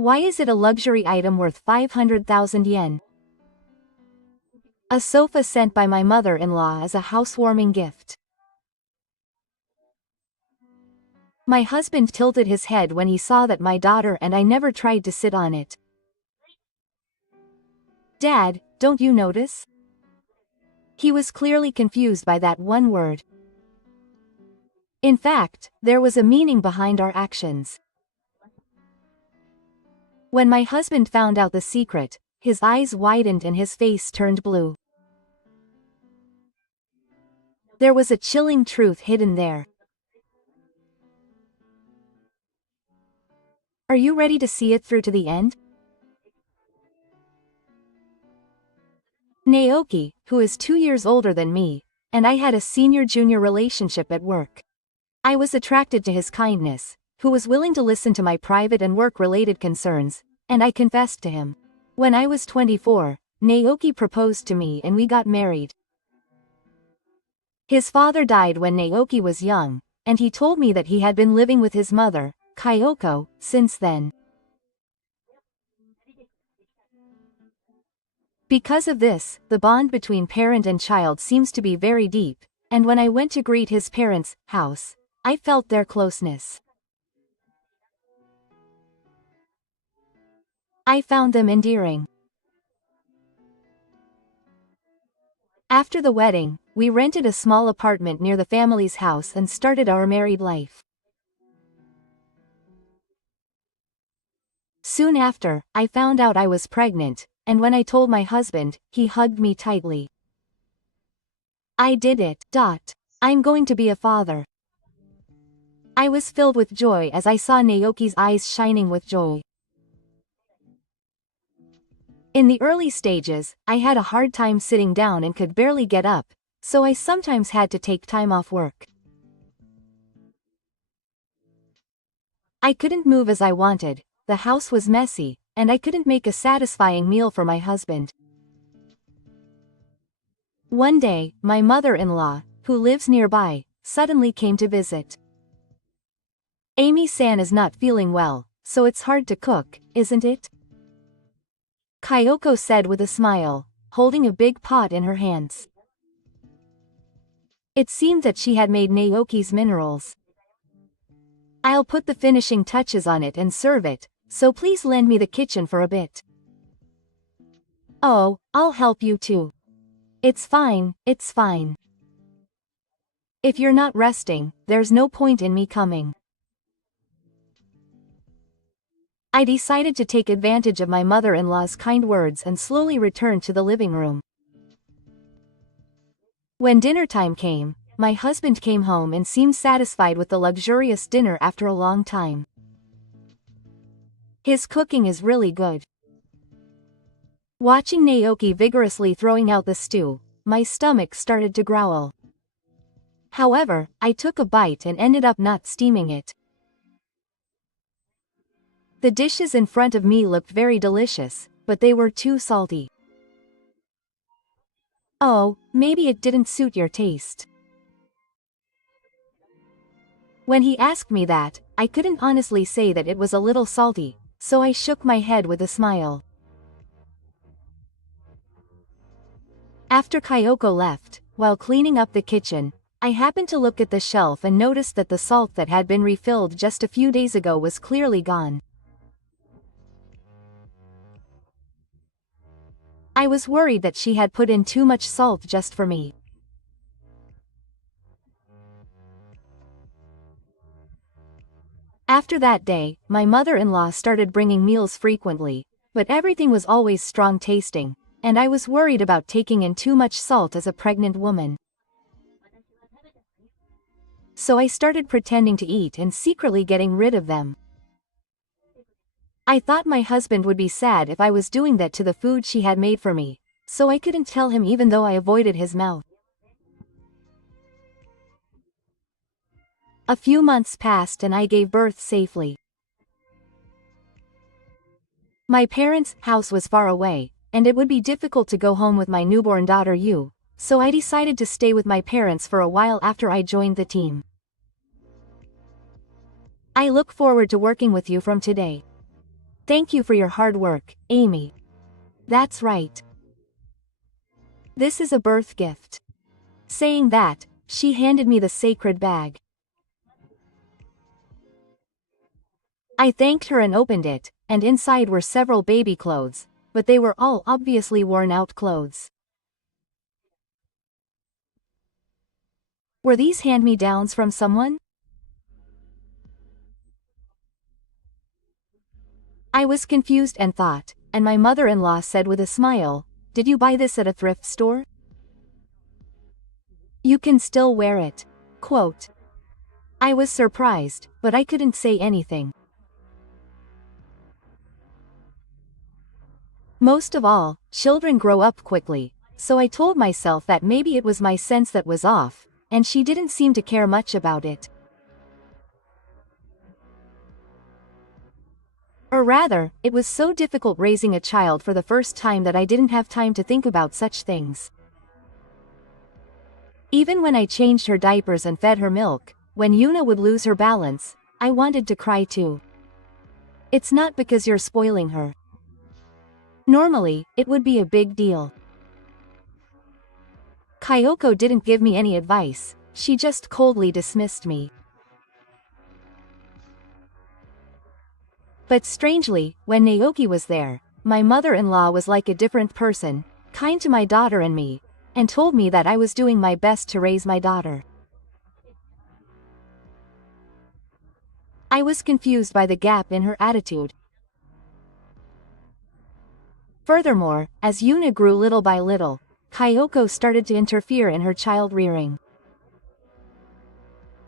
Why is it a luxury item worth 500,000 yen? A sofa sent by my mother-in-law as a housewarming gift. My husband tilted his head when he saw that my daughter and I never tried to sit on it. Dad, don't you notice? He was clearly confused by that one word. In fact, there was a meaning behind our actions. When my husband found out the secret, his eyes widened and his face turned blue. There was a chilling truth hidden there. Are you ready to see it through to the end? Naoki, who is 2 years older than me, and I had a senior-junior relationship at work. I was attracted to his kindness, who was willing to listen to my private and work-related concerns, and I confessed to him. When I was 24, Naoki proposed to me and we got married. His father died when Naoki was young, and he told me that he had been living with his mother, Kyoko, since then. Because of this, the bond between parent and child seems to be very deep, and when I went to greet his parents' house, I felt their closeness. I found them endearing. After the wedding, we rented a small apartment near the family's house and started our married life. Soon after, I found out I was pregnant, and when I told my husband, he hugged me tightly. I did it. I'm going to be a father. I was filled with joy as I saw Naoki's eyes shining with joy. In the early stages, I had a hard time sitting down and could barely get up, so I sometimes had to take time off work. I couldn't move as I wanted, the house was messy, and I couldn't make a satisfying meal for my husband. One day, my mother-in-law, who lives nearby, suddenly came to visit. Amy-san is not feeling well, so it's hard to cook, isn't it? Kyoko said with a smile, holding a big pot in her hands. It seemed that she had made Naoki's minerals. I'll put the finishing touches on it and serve it, so please lend me the kitchen for a bit. Oh, I'll help you too. It's fine. If you're not resting, there's no point in me coming. I decided to take advantage of my mother-in-law's kind words and slowly returned to the living room. When dinner time came, my husband came home and seemed satisfied with the luxurious dinner after a long time. His cooking is really good. Watching Naoki vigorously throwing out the stew, my stomach started to growl. However, I took a bite and ended up not steaming it. The dishes in front of me looked very delicious, but they were too salty. Oh, maybe it didn't suit your taste. When he asked me that, I couldn't honestly say that it was a little salty, so I shook my head with a smile. After Kyoko left, while cleaning up the kitchen, I happened to look at the shelf and noticed that the salt that had been refilled just a few days ago was clearly gone. I was worried that she had put in too much salt just for me. After that day, my mother-in-law started bringing meals frequently, but everything was always strong tasting, and I was worried about taking in too much salt as a pregnant woman. So I started pretending to eat and secretly getting rid of them. I thought my husband would be sad if I was doing that to the food she had made for me, so I couldn't tell him even though I avoided his mouth. A few months passed and I gave birth safely. My parents' house was far away, and it would be difficult to go home with my newborn daughter Yu, so I decided to stay with my parents for a while after I joined the team. I look forward to working with you from today. Thank you for your hard work, Amy. That's right. This is a birth gift. Saying that, she handed me the sacred bag. I thanked her and opened it, and inside were several baby clothes, but they were all obviously worn-out clothes. Were these hand-me-downs from someone? I was confused and thought, and my mother-in-law said with a smile, "Did you buy this at a thrift store? You can still wear it." Quote. I was surprised, but I couldn't say anything. Most of all, children grow up quickly, so I told myself that maybe it was my sense that was off, and she didn't seem to care much about it. Or rather, it was so difficult raising a child for the first time that I didn't have time to think about such things. Even when I changed her diapers and fed her milk, when Yuna would lose her balance, I wanted to cry too. It's not because you're spoiling her. Normally, it would be a big deal. Kyoko didn't give me any advice, she just coldly dismissed me. But strangely, when Naoki was there, my mother-in-law was like a different person, kind to my daughter and me, and told me that I was doing my best to raise my daughter. I was confused by the gap in her attitude. Furthermore, as Yuna grew little by little, Kyoko started to interfere in her child rearing.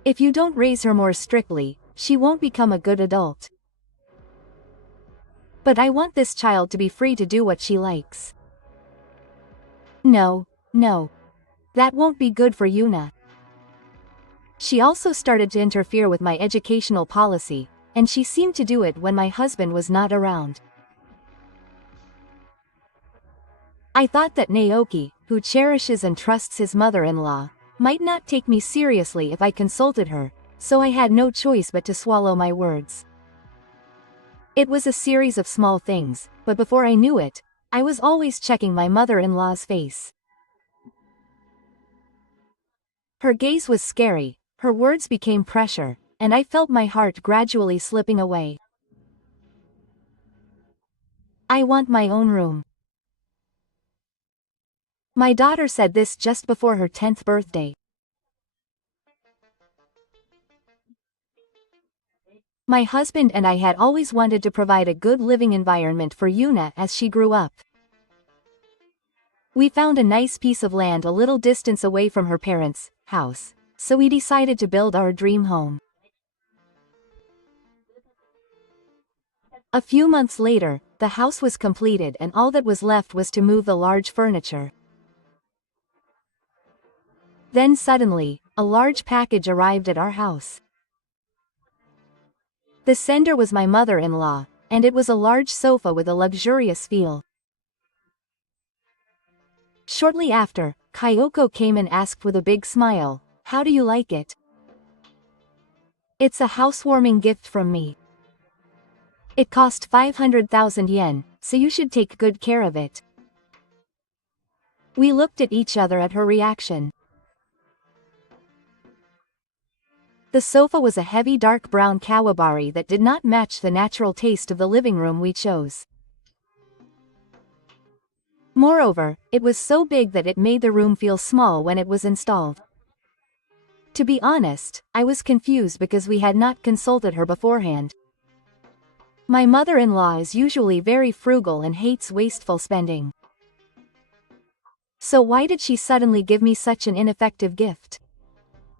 If you don't raise her more strictly, she won't become a good adult. But I want this child to be free to do what she likes. No. That won't be good for Yuna. She also started to interfere with my educational policy, and she seemed to do it when my husband was not around. I thought that Naoki, who cherishes and trusts his mother-in-law, might not take me seriously if I consulted her, so I had no choice but to swallow my words. It was a series of small things, but before I knew it, I was always checking my mother-in-law's face. Her gaze was scary, her words became pressure, and I felt my heart gradually slipping away. I want my own room. My daughter said this just before her 10th birthday. My husband and I had always wanted to provide a good living environment for Yuna as she grew up. We found a nice piece of land a little distance away from her parents' house, so we decided to build our dream home. A few months later, the house was completed and all that was left was to move the large furniture. Then suddenly, a large package arrived at our house. The sender was my mother-in-law, and it was a large sofa with a luxurious feel. Shortly after, Kyoko came and asked with a big smile, "How do you like it?" "It's a housewarming gift from me. It cost 500,000 yen, so you should take good care of it." We looked at each other at her reaction. The sofa was a heavy dark brown kawabari that did not match the natural taste of the living room we chose. Moreover, it was so big that it made the room feel small when it was installed. To be honest, I was confused because we had not consulted her beforehand. My mother-in-law is usually very frugal and hates wasteful spending. So why did she suddenly give me such an ineffective gift?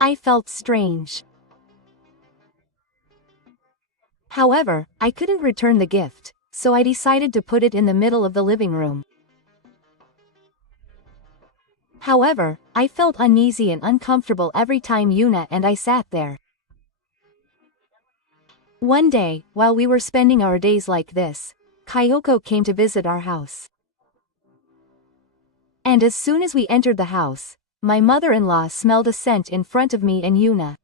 I felt strange. However, I couldn't return the gift, so I decided to put it in the middle of the living room. However, I felt uneasy and uncomfortable every time Yuna and I sat there. One day, while we were spending our days like this, Kyoko came to visit our house. And as soon as we entered the house, my mother-in-law smelled a scent in front of me and Yuna.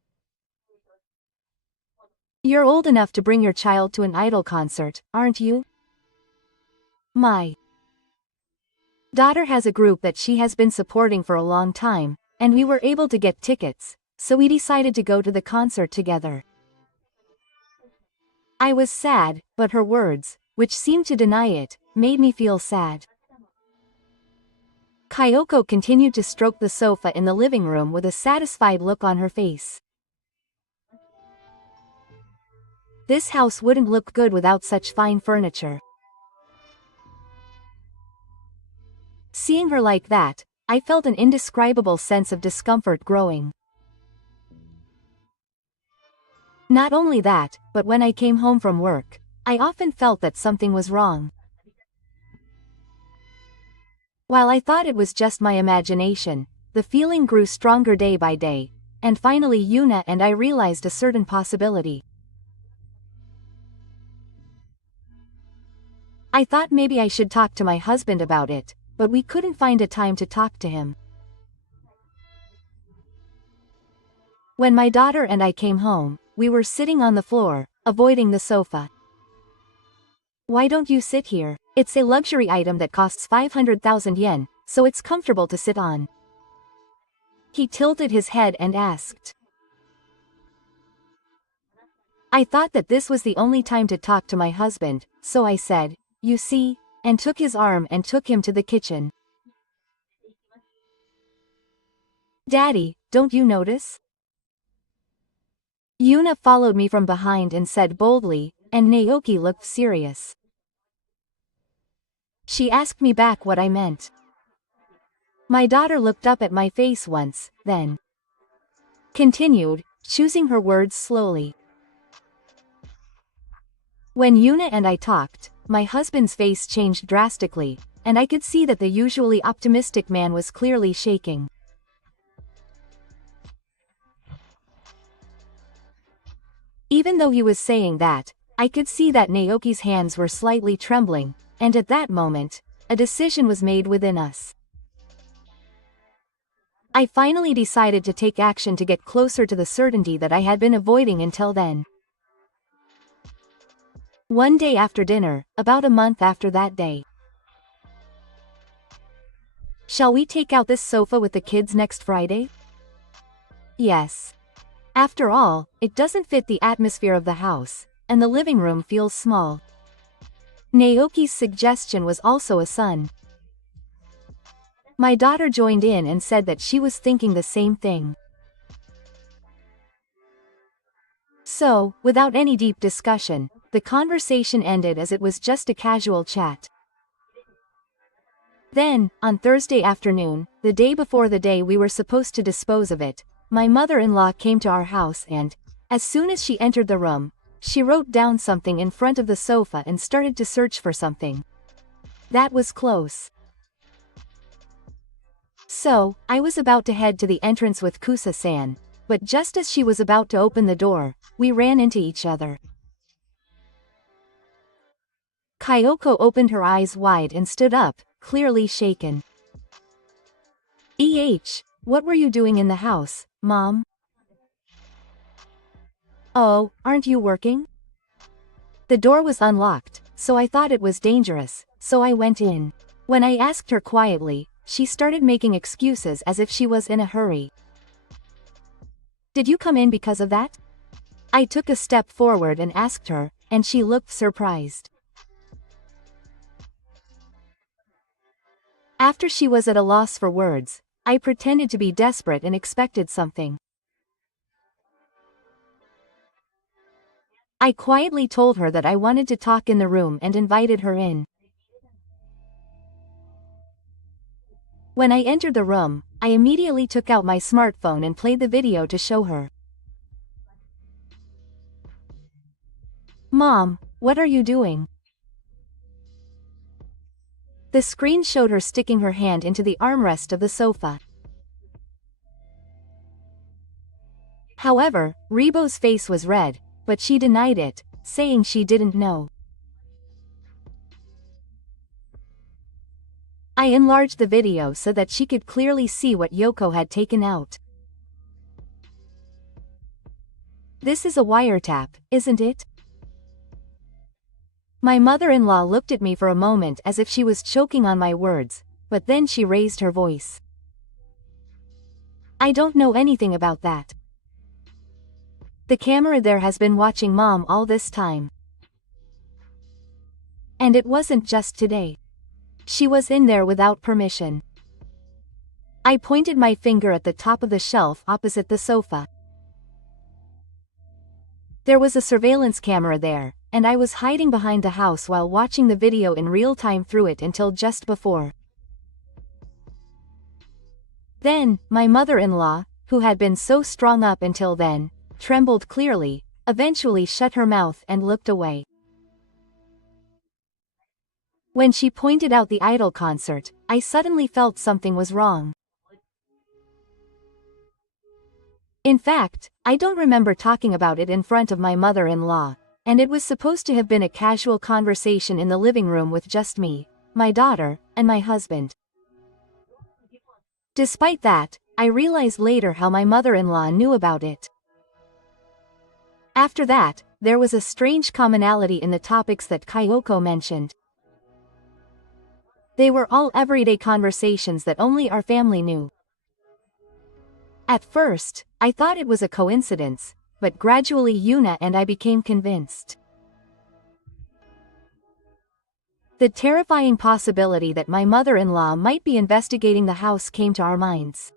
You're old enough to bring your child to an idol concert, aren't you? My daughter has a group that she has been supporting for a long time, and we were able to get tickets, so we decided to go to the concert together. I was sad, but her words, which seemed to deny it, made me feel sad. Kyoko continued to stroke the sofa in the living room with a satisfied look on her face. This house wouldn't look good without such fine furniture. Seeing her like that, I felt an indescribable sense of discomfort growing. Not only that, but when I came home from work, I often felt that something was wrong. While I thought it was just my imagination, the feeling grew stronger day by day, and finally Yuna and I realized a certain possibility. I thought maybe I should talk to my husband about it, but we couldn't find a time to talk to him. When my daughter and I came home, we were sitting on the floor, avoiding the sofa. Why don't you sit here? It's a luxury item that costs 500,000 yen, so it's comfortable to sit on. He tilted his head and asked. I thought that this was the only time to talk to my husband, so I said, you see, and took his arm and took him to the kitchen. Daddy, don't you notice? Yuna followed me from behind and said boldly, and Naoki looked serious. She asked me back what I meant. My daughter looked up at my face once, then continued, choosing her words slowly. When Yuna and I talked, my husband's face changed drastically, and I could see that the usually optimistic man was clearly shaking. Even though he was saying that, I could see that Naoki's hands were slightly trembling, and at that moment, a decision was made within us. I finally decided to take action to get closer to the certainty that I had been avoiding until then. One day after dinner, about a month after that day. Shall we take out this sofa with the kids next Friday? Yes. After all, it doesn't fit the atmosphere of the house, and the living room feels small. Naoki's suggestion was also a son. My daughter joined in and said that she was thinking the same thing. So, without any deep discussion, the conversation ended as it was just a casual chat. Then, on Thursday afternoon, the day before the day we were supposed to dispose of it, my mother-in-law came to our house and, as soon as she entered the room, she wrote down something in front of the sofa and started to search for something. That was close. So, I was about to head to the entrance with Kusa-san, but just as she was about to open the door, we ran into each other. Kyoko opened her eyes wide and stood up, clearly shaken. What were you doing in the house, Mom? Oh, aren't you working? The door was unlocked, so I thought it was dangerous, so I went in. When I asked her quietly, she started making excuses as if she was in a hurry. Did you come in because of that? I took a step forward and asked her, and she looked surprised. After she was at a loss for words, I pretended to be desperate and expected something. I quietly told her that I wanted to talk in the room and invited her in. When I entered the room, I immediately took out my smartphone and played the video to show her. Mom, what are you doing? The screen showed her sticking her hand into the armrest of the sofa. However, Ribo's face was red, but she denied it, saying she didn't know. I enlarged the video so that she could clearly see what Yoko had taken out. This is a wiretap, isn't it? My mother-in-law looked at me for a moment as if she was choking on my words, but then she raised her voice. I don't know anything about that. The camera there has been watching Mom all this time. And it wasn't just today. She was in there without permission. I pointed my finger at the top of the shelf opposite the sofa. There was a surveillance camera there, and I was hiding behind the house while watching the video in real time through it until just before. Then, my mother-in-law, who had been so strong up until then, trembled clearly, eventually shut her mouth and looked away. When she pointed out the Idol concert, I suddenly felt something was wrong. In fact, I don't remember talking about it in front of my mother-in-law, and it was supposed to have been a casual conversation in the living room with just me, my daughter, and my husband. Despite that, I realized later how my mother-in-law knew about it. After that, there was a strange commonality in the topics that Kyoko mentioned. They were all everyday conversations that only our family knew. At first, I thought it was a coincidence, but gradually Yuna and I became convinced. The terrifying possibility that my mother-in-law might be investigating the house came to our minds.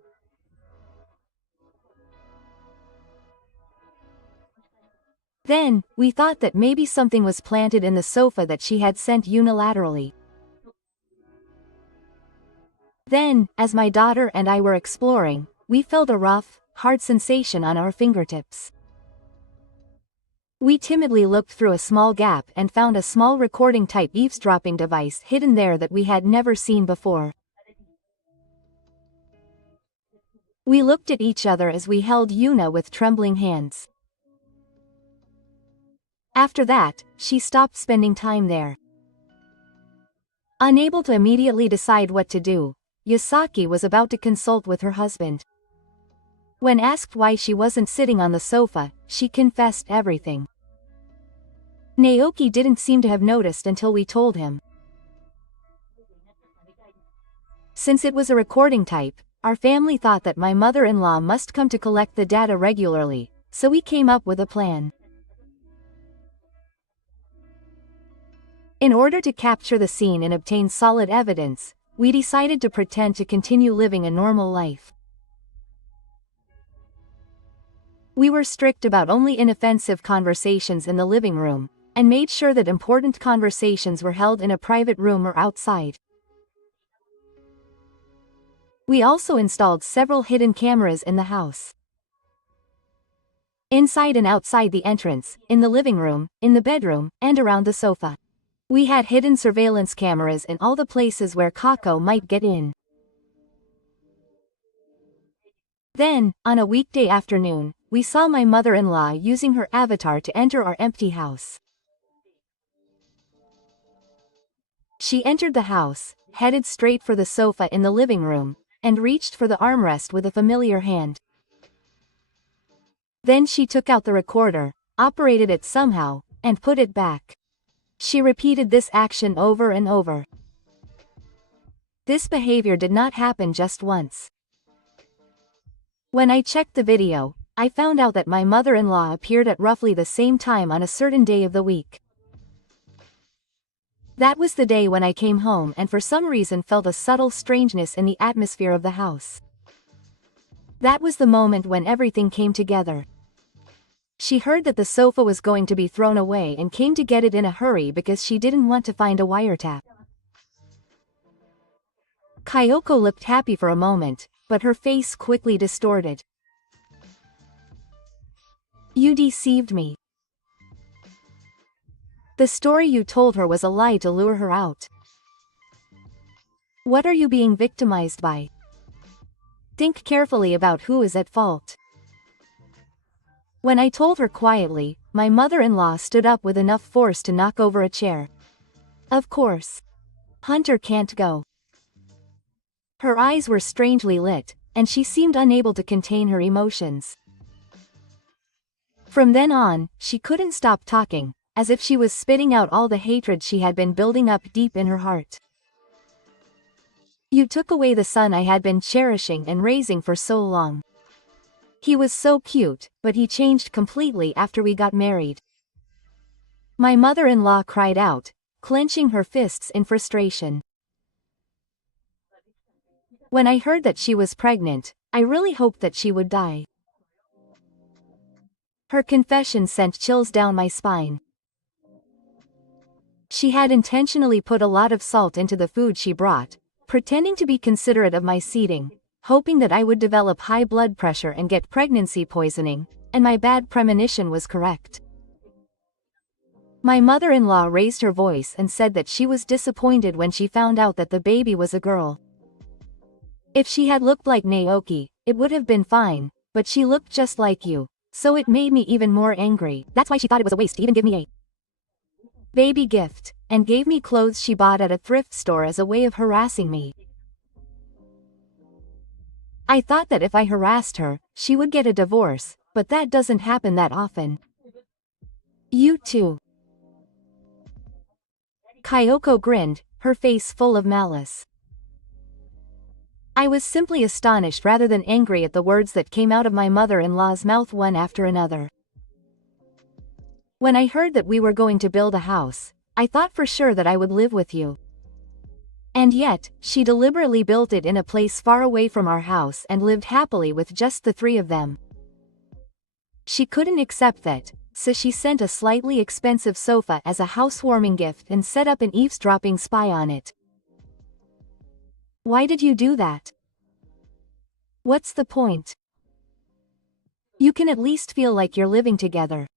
Then, we thought that maybe something was planted in the sofa that she had sent unilaterally. Then, as my daughter and I were exploring, we felt a rough, hard sensation on our fingertips. We timidly looked through a small gap and found a small recording-type eavesdropping device hidden there that we had never seen before. We looked at each other as we held Yuna with trembling hands. After that, she stopped spending time there. Unable to immediately decide what to do, Yasaki was about to consult with her husband. When asked why she wasn't sitting on the sofa, she confessed everything. Naoki didn't seem to have noticed until we told him. Since it was a recording type, our family thought that my mother-in-law must come to collect the data regularly, so we came up with a plan. In order to capture the scene and obtain solid evidence, we decided to pretend to continue living a normal life. We were strict about only inoffensive conversations in the living room, and made sure that important conversations were held in a private room or outside. We also installed several hidden cameras in the house. Inside and outside the entrance, in the living room, in the bedroom, and around the sofa. We had hidden surveillance cameras in all the places where Kako might get in. Then, on a weekday afternoon, we saw my mother-in-law using her avatar to enter our empty house. She entered the house, headed straight for the sofa in the living room, and reached for the armrest with a familiar hand. Then she took out the recorder, operated it somehow, and put it back. She repeated this action over and over. This behavior did not happen just once. When I checked the video, I found out that my mother-in-law appeared at roughly the same time on a certain day of the week. That was the day when I came home and for some reason felt a subtle strangeness in the atmosphere of the house. That was the moment when everything came together. She heard that the sofa was going to be thrown away and came to get it in a hurry because she didn't want to find a wiretap. Kyoko looked happy for a moment, but her face quickly distorted. You deceived me. The story you told her was a lie to lure her out. What are you being victimized by? Think carefully about who is at fault. When I told her quietly, my mother-in-law stood up with enough force to knock over a chair. Of course. Hunter can't go. Her eyes were strangely lit, and she seemed unable to contain her emotions. From then on, she couldn't stop talking, as if she was spitting out all the hatred she had been building up deep in her heart. You took away the son I had been cherishing and raising for so long. He was so cute, but he changed completely after we got married. My mother-in-law cried out, clenching her fists in frustration. When I heard that she was pregnant, I really hoped that she would die. Her confession sent chills down my spine. She had intentionally put a lot of salt into the food she brought, pretending to be considerate of my seating, hoping that I would develop high blood pressure and get pregnancy poisoning, and my bad premonition was correct. My mother-in-law raised her voice and said that she was disappointed when she found out that the baby was a girl. If she had looked like Naoki, it would have been fine, but she looked just like you, so it made me even more angry. That's why she thought it was a waste to even give me a baby gift, and gave me clothes she bought at a thrift store as a way of harassing me. I thought that if I harassed her, she would get a divorce, but that doesn't happen that often. You too. Kyoko grinned, her face full of malice. I was simply astonished rather than angry at the words that came out of my mother-in-law's mouth one after another. When I heard that we were going to build a house, I thought for sure that I would live with you. And yet, she deliberately built it in a place far away from our house and lived happily with just the three of them. She couldn't accept that, so she sent a slightly expensive sofa as a housewarming gift and set up an eavesdropping spy on it. Why did you do that? What's the point? You can at least feel like you're living together.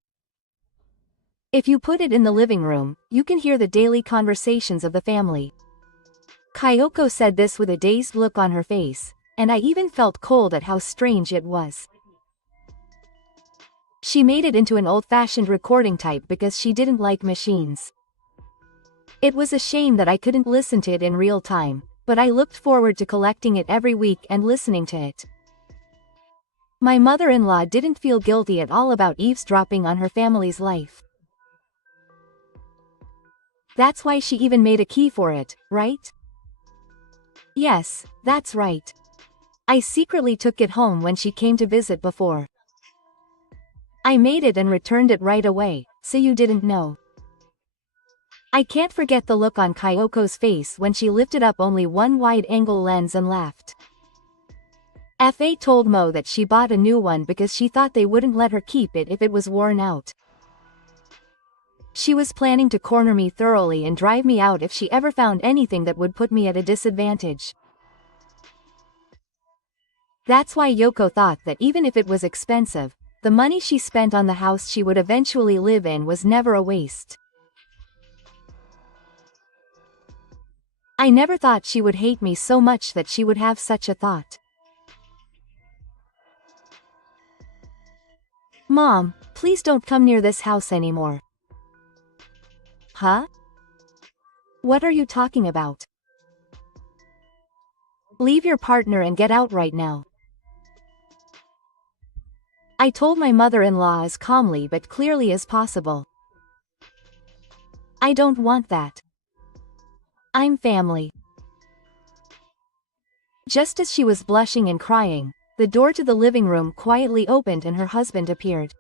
If you put it in the living room, you can hear the daily conversations of the family. Kyoko said this with a dazed look on her face, and I even felt cold at how strange it was. She made it into an old-fashioned recording type because she didn't like machines. It was a shame that I couldn't listen to it in real time, but I looked forward to collecting it every week and listening to it. My mother-in-law didn't feel guilty at all about eavesdropping on her family's life. That's why she even made a key for it, right? Yes, that's right. I secretly took it home when she came to visit before. I made it and returned it right away, so you didn't know. I can't forget the look on Kyoko's face when she lifted up only one wide-angle lens and laughed. Fa told Mo that she bought a new one because she thought they wouldn't let her keep it if it was worn out. She was planning to corner me thoroughly and drive me out if she ever found anything that would put me at a disadvantage. That's why Yoko thought that even if it was expensive, the money she spent on the house she would eventually live in was never a waste. I never thought she would hate me so much that she would have such a thought. Mom, please don't come near this house anymore. Huh? What are you talking about? Leave your partner and get out right now. I told my mother-in-law as calmly but clearly as possible. I don't want that. I'm family. Just as she was blushing and crying, the door to the living room quietly opened and her husband appeared.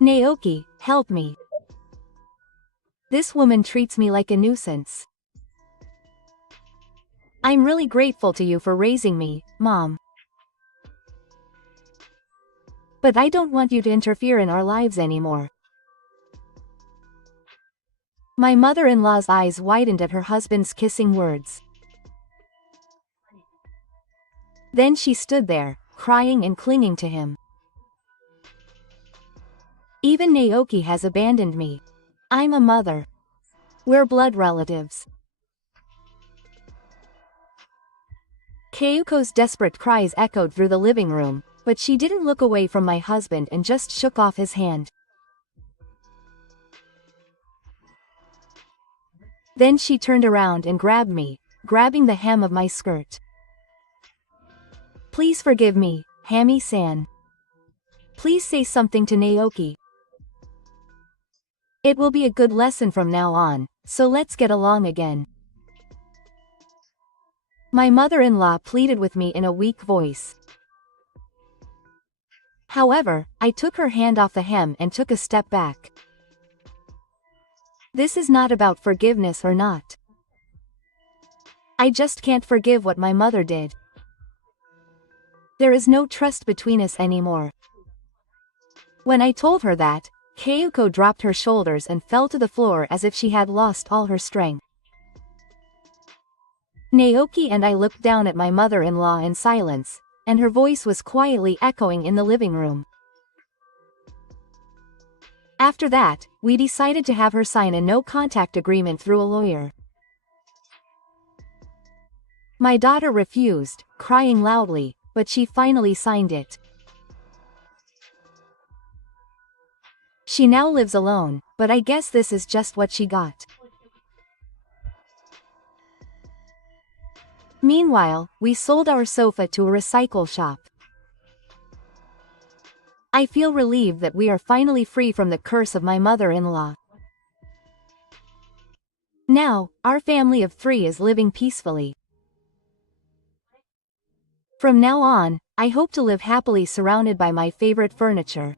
Naoki, help me. This woman treats me like a nuisance. I'm really grateful to you for raising me, Mom. But I don't want you to interfere in our lives anymore. My mother-in-law's eyes widened at her husband's kissing words. Then she stood there, crying and clinging to him. Even Naoki has abandoned me. I'm a mother. We're blood relatives. Kyoko's desperate cries echoed through the living room, but she didn't look away from my husband and just shook off his hand. Then she turned around and grabbed me, grabbing the hem of my skirt. Please forgive me, Hami-san. Please say something to Naoki. It will be a good lesson from now on, so let's get along again. My mother-in-law pleaded with me in a weak voice. However, I took her hand off the hem and took a step back. This is not about forgiveness or not. I just can't forgive what my mother did. There is no trust between us anymore. When I told her that, Keiko dropped her shoulders and fell to the floor as if she had lost all her strength. Naoki and I looked down at my mother-in-law in silence, and her voice was quietly echoing in the living room. After that, we decided to have her sign a no-contact agreement through a lawyer. My daughter refused, crying loudly, but she finally signed it. She now lives alone, but I guess this is just what she got. Meanwhile, we sold our sofa to a recycle shop. I feel relieved that we are finally free from the curse of my mother-in-law. Now, our family of 3 is living peacefully. From now on, I hope to live happily surrounded by my favorite furniture.